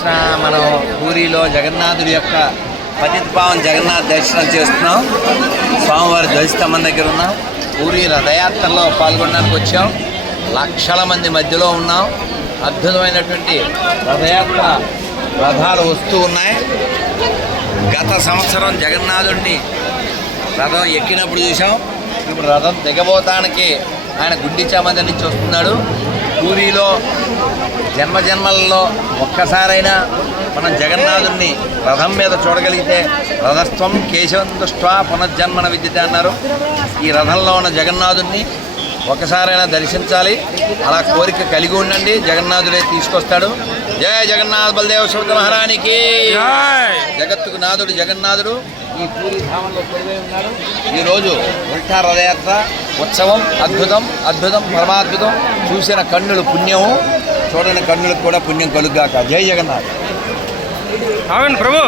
దర్శన మనం పూరిలో జగన్నాథుడి యొక్క పతిత జగన్నాథ్ దర్శనం చేస్తున్నాం. స్వామివారి ధ్వజస్తంభం దగ్గర ఉన్నాం. పూరి రథయాత్రలో పాల్గొనడానికి వచ్చాం. లక్షల మంది మధ్యలో ఉన్నాం. అద్భుతమైనటువంటి రథయాత్ర రథాలు వస్తూ ఉన్నాయి. గత సంవత్సరం జగన్నాథుడిని రథం ఎక్కినప్పుడు చూసాం ఇప్పుడు రథం దిగబోతానికి ఆయన గుండిచామంది నుంచి వస్తున్నాడు. పూరిలో జన్మ జన్మలలో ఒక్కసారైనా మనం జగన్నాథుడిని రథం మీద చూడగలిగితే రథస్థం కేశవం పునర్జన్మన విద్యత అన్నారు. ఈ రథంలో ఉన్న జగన్నాథుడిని ఒకసారైనా దర్శించాలి. అలా కోరిక కలిగి ఉండండి. జగన్నాథుడే తీసుకొస్తాడు. జయ జగన్నాథ్ బలదేవ శివత మహారానికి జగత్తుకు నాథుడు జగన్నాథుడు. ఈ పూరి ధామంలో కొలువై ఉన్నాడు. ఈరోజు ఉల్టా రథయాత్ర. ఉత్సవం అద్భుతం అద్భుతం పరమాద్భుతం. చూసిన కన్నులు పుణ్యము చూడని కన్నులకు కూడా పుణ్యం కలుగాక జై జగన్నాథ్. అవును ప్రభు.